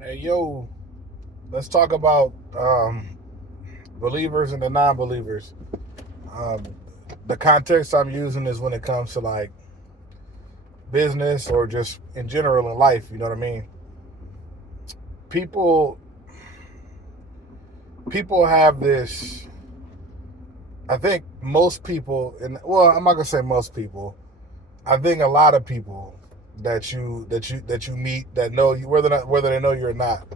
Hey, yo, let's talk about believers and the non-believers. Um, the context I'm using is when it comes to like business or just in general in life. You know what I mean? People, people have this. I think most people, and well, I'm not gonna say most people. I think a lot of people that you meet that know you, whether they know you or not,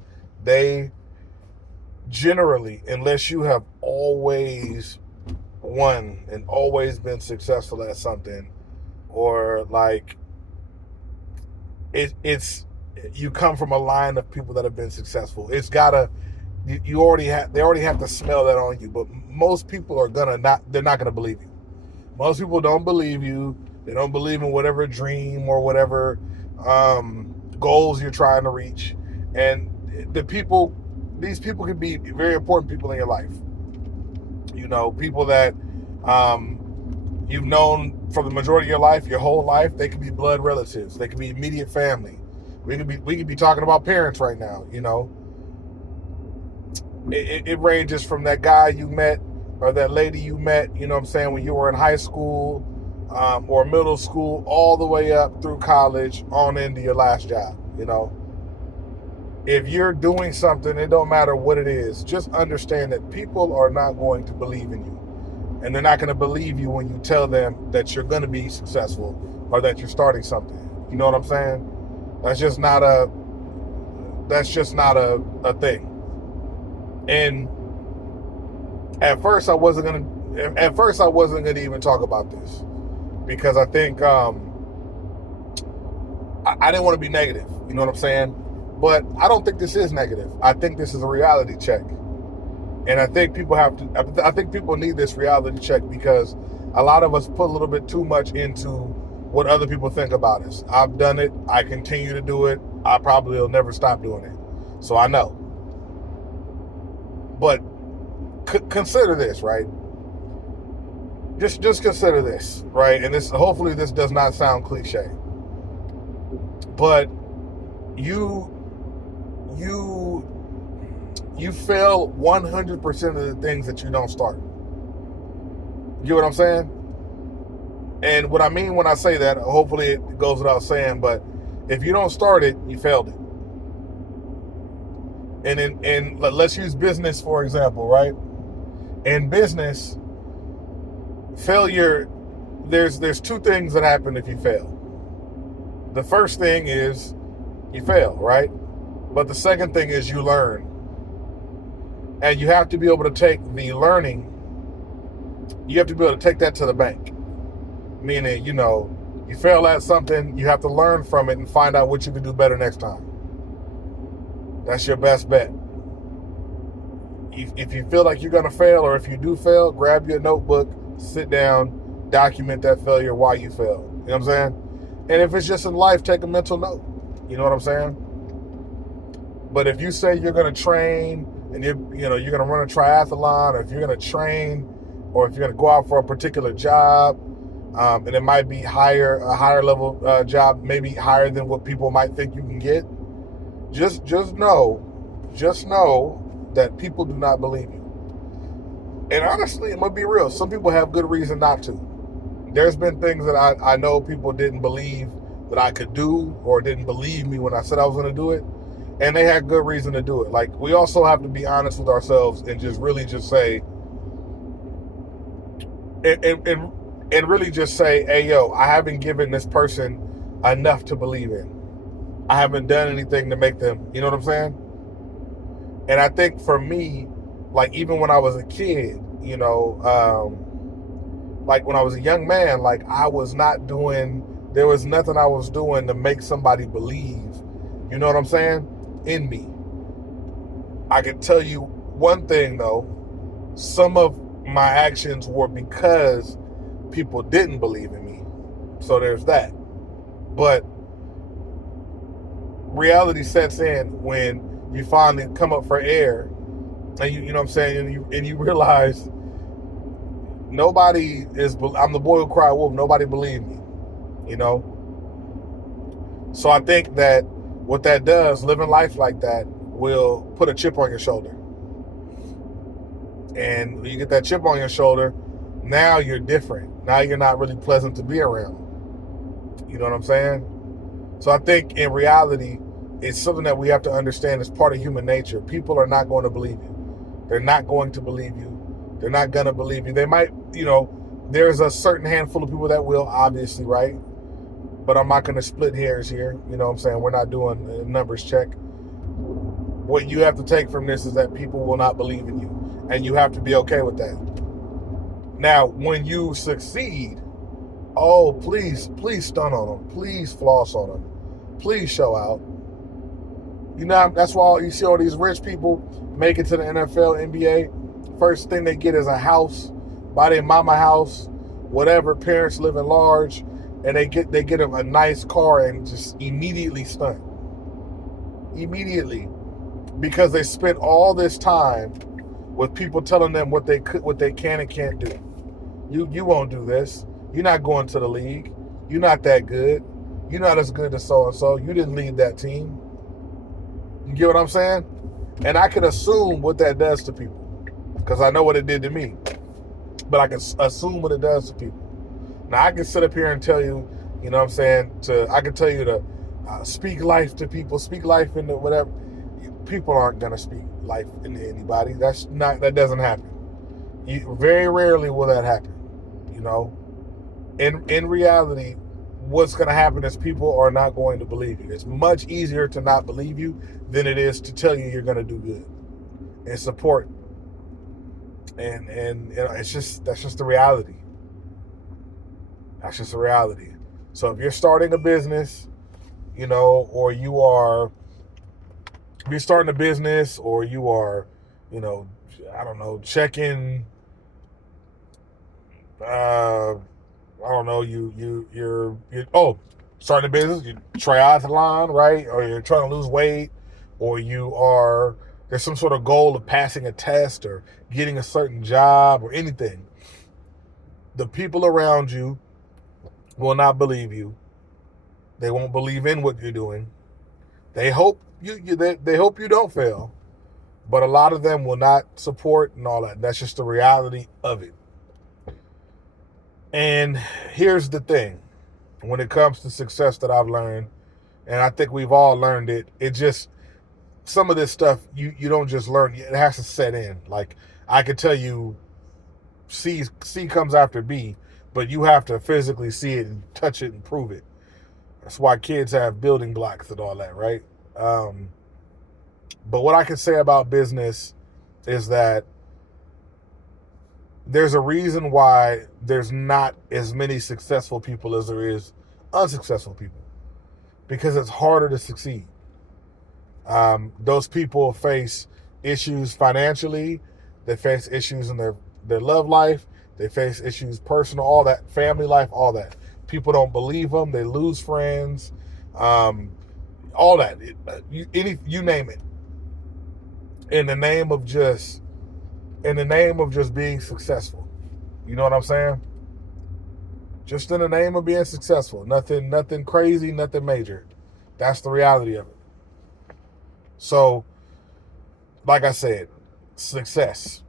they generally, unless you have always won and always been successful at something, or like it's you come from a line of people that have been successful. It's gotta you already have they already have to smell that on you. But most people are gonna not they're not gonna believe you. Most people don't believe you. They don't believe in whatever dream or whatever goals you're trying to reach. And these people can be very important people in your life. You know, people that you've known for the majority of your life, your whole life. They could be blood relatives. They could be immediate family. We could be talking about parents right now. You know, it ranges from that guy you met or that lady you met. You know what I'm saying, when you were in high school or middle school, all the way up through college on into your last job. You know, if you're doing something, it don't matter what it is. Just understand that people are not going to believe in you. And they're not going to believe you when you tell them that you're going to be successful or that you're starting something. You know what I'm saying? That's just not a a thing. And at first I wasn't gonna even talk about this because I think I didn't want to be negative. You know what I'm saying? But I don't think this is negative. I think this is a reality check. And I think people have to. I think people need this reality check because a lot of us put a little bit too much into what other people think about us. I've done it. I continue to do it. I probably will never stop doing it. So I know. But consider this, right? Just consider this, right? And this hopefully this does not sound cliche. But you you you fail 100% of the things that you don't start. You get what I'm saying? And what I mean when I say that, hopefully it goes without saying, but if you don't start it, you failed it. And let's use business for example, right? In business, failure, there's two things that happen if you fail. The first thing is you fail, right? But the second thing is you learn. And you have to be able to take the learning, you have to be able to take that to the bank. Meaning, you know, you fail at something, you have to learn from it and find out what you can do better next time. That's your best bet. If you feel like you're going to fail, or if you do fail, grab your notebook, sit down, document that failure, why you failed. You know what I'm saying? And if it's just in life, take a mental note. You know what I'm saying? But if you say you're going to train and you're going to run a triathlon, or if you're going to train, or if you're going to go out for a particular job, and it might be a higher level job, maybe higher than what people might think you can get. Just know that people do not believe you. And honestly, it might be real. Some people have good reason not to. There's been things that I know people didn't believe that I could do, or didn't believe me when I said I was going to do it, and they had good reason to do it. Like, we also have to be honest with ourselves and just really just say, and really just say, hey, yo, I haven't given this person enough to believe in. I haven't done anything to make them, you know what I'm saying? And I think for me, like, even when I was a kid, like when I was a young man, like, there was nothing I was doing to make somebody believe, you know what I'm saying, in me. I can tell you one thing though, some of my actions were because people didn't believe in me. So there's that. But reality sets in when you finally come up for air, and you know what I'm saying, and you realize I'm the boy who cried wolf. Nobody believed me, you know. So I think that What that does, living life like that, will put a chip on your shoulder. And when you get that chip on your shoulder, now you're different. Now you're not really pleasant to be around. You know what I'm saying? So I think in reality, it's something that we have to understand as part of human nature. People are not going to believe you. They're not going to believe you. They're not going to believe you. They might, there's a certain handful of people that will, obviously, right? But I'm not going to split hairs here. You know what I'm saying? We're not doing a numbers check. What you have to take from this is that people will not believe in you. And you have to be okay with that. Now, when you succeed, oh, please stun on them. Please floss on them. Please show out. That's why you see all these rich people make it to the NFL, NBA. First thing they get is a house, buy their mama house, whatever, parents living large, and they get them a nice car and just immediately stunt. Immediately. Because they spent all this time with people telling them what they can and can't do. You won't do this. You're not going to the league. You're not that good. You're not as good as so-and-so. You didn't lead that team. You get what I'm saying? And I can assume what that does to people because I know what it did to me. But I can assume what it does to people. Now, I can sit up here and tell you, you know what I'm saying, I can tell you to speak life to people, speak life into whatever. People aren't going to speak life into anybody. That doesn't happen. Very rarely will that happen. In reality, what's going to happen is people are not going to believe you. It's much easier to not believe you than it is to tell you you're going to do good and support. And that's just the reality. That's just the reality. So if you're starting a business, or if you're starting a business, or you are, I don't know, checking. You're starting a business, you triathlon, right? Or you're trying to lose weight, or there's some sort of goal of passing a test or getting a certain job or anything. The people around you will not believe you. They won't believe in what you're doing. They hope they hope you don't fail, but a lot of them will not support and all that. That's just the reality of it. And here's the thing. When it comes to success that I've learned, and I think we've all learned it, some of this stuff, you don't just learn. It has to set in. Like, I could tell you C comes after B, but you have to physically see it and touch it and prove it. That's why kids have building blocks and all that, right? But what I can say about business is that there's a reason why there's not as many successful people as there is unsuccessful people, because it's harder to succeed. Those people face issues financially. They face issues in their love life. They face issues personal, all that, family life, all that. People don't believe them. They lose friends, all that. You name it. In the name of just being successful. You know what I'm saying? Just in the name of being successful. Nothing crazy, nothing major. That's the reality of it. So, like I said, success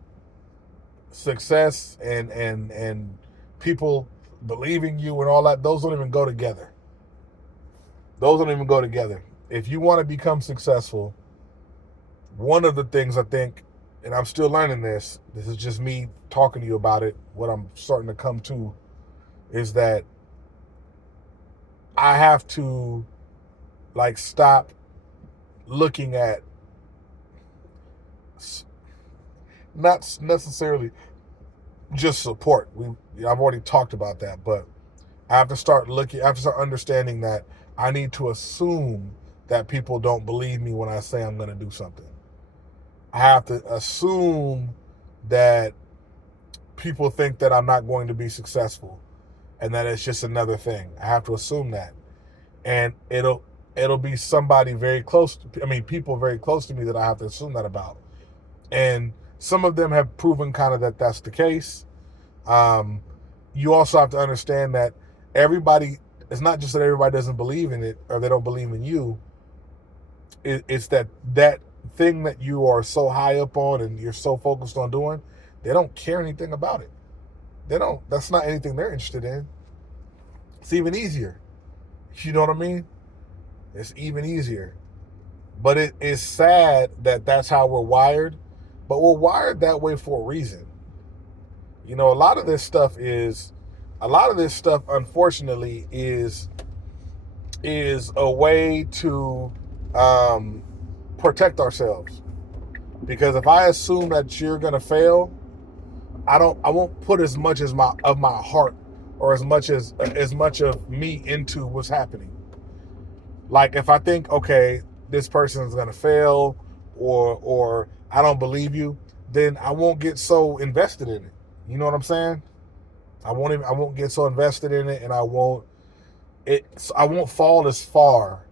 and people believing you and all that, those don't even go together. If you want to become successful, one of the things I think, and I'm still learning this is just me talking to you about it, what I'm starting to come to, is that I have to stop looking at, not necessarily just support. I've already talked about that, but I have to start understanding that I need to assume that people don't believe me when I say I'm going to do something. I have to assume that people think that I'm not going to be successful and that it's just another thing. I have to assume that. And it'll be somebody very close to, people very close to me that I have to assume that about. And some of them have proven kind of that that's the case. You also have to understand that it's not just that everybody doesn't believe in it or they don't believe in you. it's that thing that you are so high up on and you're so focused on doing, they don't care anything about it. They don't. That's not anything they're interested in. It's even easier. You know what I mean? It's even easier. But it is sad that that's how we're wired. But we're wired that way for a reason. You know, a lot of this stuff, unfortunately, is a way to protect ourselves. Because if I assume that you're gonna fail, I won't put as much of my heart or as much of me into what's happening. Like if I think, okay, this person is gonna fail, or I don't believe you, then I won't get so invested in it. You know what I'm saying? I won't get so invested in it, and I won't fall as far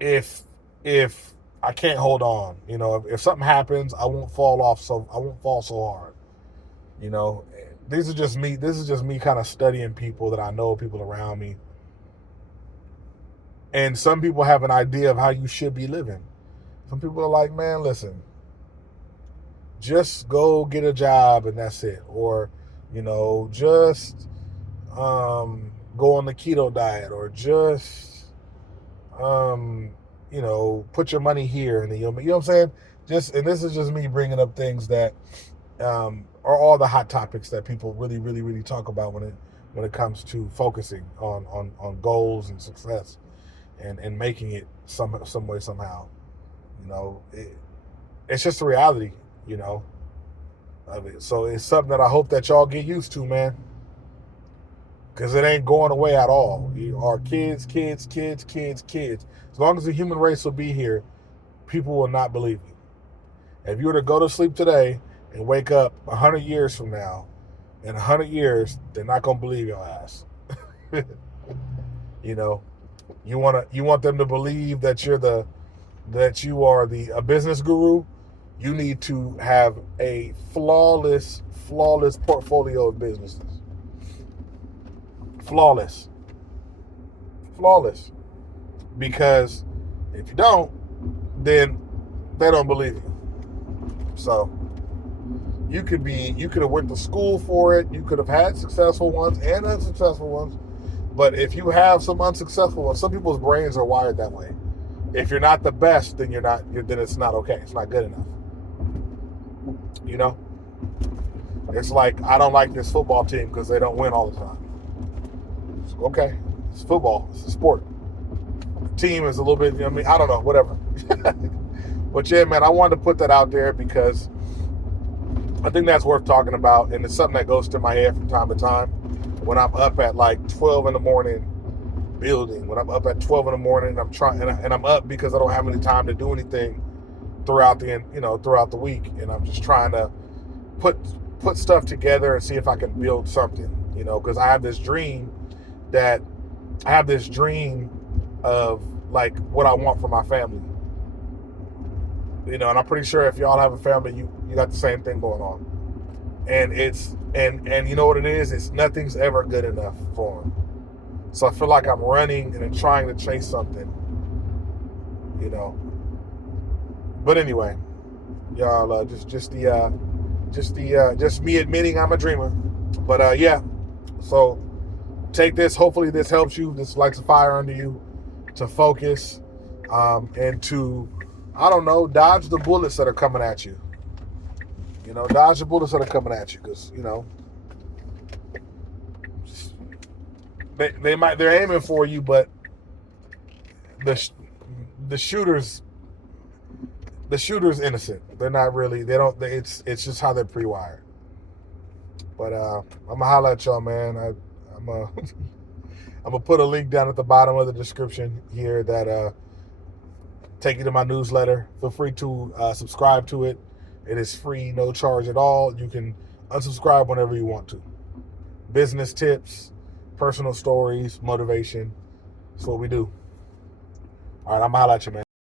if I can't hold on. You know, if something happens, I won't fall so hard. You know, this is just me kind of studying people that I know, people around me. And some people have an idea of how you should be living. Some people are like, man, listen, just go get a job and that's it. Or, you know, just go on the keto diet, or just, you know, put your money here. And you know what I'm saying? And this is just me bringing up things that are all the hot topics that people really, really, really talk about when it comes to focusing on goals and success. And making it some way, somehow. You know, it's just a reality, you know, of it. So it's something that I hope that y'all get used to, man. Because it ain't going away at all. Our kids. As long as the human race will be here, people will not believe you. If you were to go to sleep today and wake up 100 years from now, in 100 years, they're not going to believe your ass. You know? You want them to believe that you are a business guru. You need to have a flawless portfolio of businesses. Flawless. Because if you don't, then they don't believe you. So you could have went to school for it. You could have had successful ones and unsuccessful ones. But if you have some unsuccessful ones, some people's brains are wired that way. If you're not the best, then then it's not okay. It's not good enough. You know? It's like, I don't like this football team because they don't win all the time. It's okay. It's football. It's a sport. The team is a little bit, I don't know, whatever. But yeah, man, I wanted to put that out there because I think that's worth talking about. And it's something that goes to my head from time to time. When I'm up at like 12 in the morning building, when I'm up at 12 in the morning, and I'm up because I don't have any time to do anything throughout the week, and I'm just trying to put stuff together and see if I can build something, you know, because I have this dream of like what I want for my family, you know, and I'm pretty sure if y'all have a family, you got the same thing going on. And and you know what it is? It's nothing's ever good enough for them. So I feel like I'm running and I'm trying to chase something, you know. But anyway, y'all, just me admitting I'm a dreamer. But yeah. So take this. Hopefully this helps you. This lights a fire under you to focus, and to, I don't know, dodge the bullets that are coming at you. You know, dodge the bullets that are coming at you, because, you know, they're aiming for you, but the shooter's innocent. They're not really. It's just how they're pre-wired. But I'm gonna holler at y'all, man. I'm gonna put a link down at the bottom of the description here that take you to my newsletter. Feel free to subscribe to it. It is free, no charge at all. You can unsubscribe whenever you want to. Business tips, personal stories, motivation. That's what we do. All right, I'm out at you, man.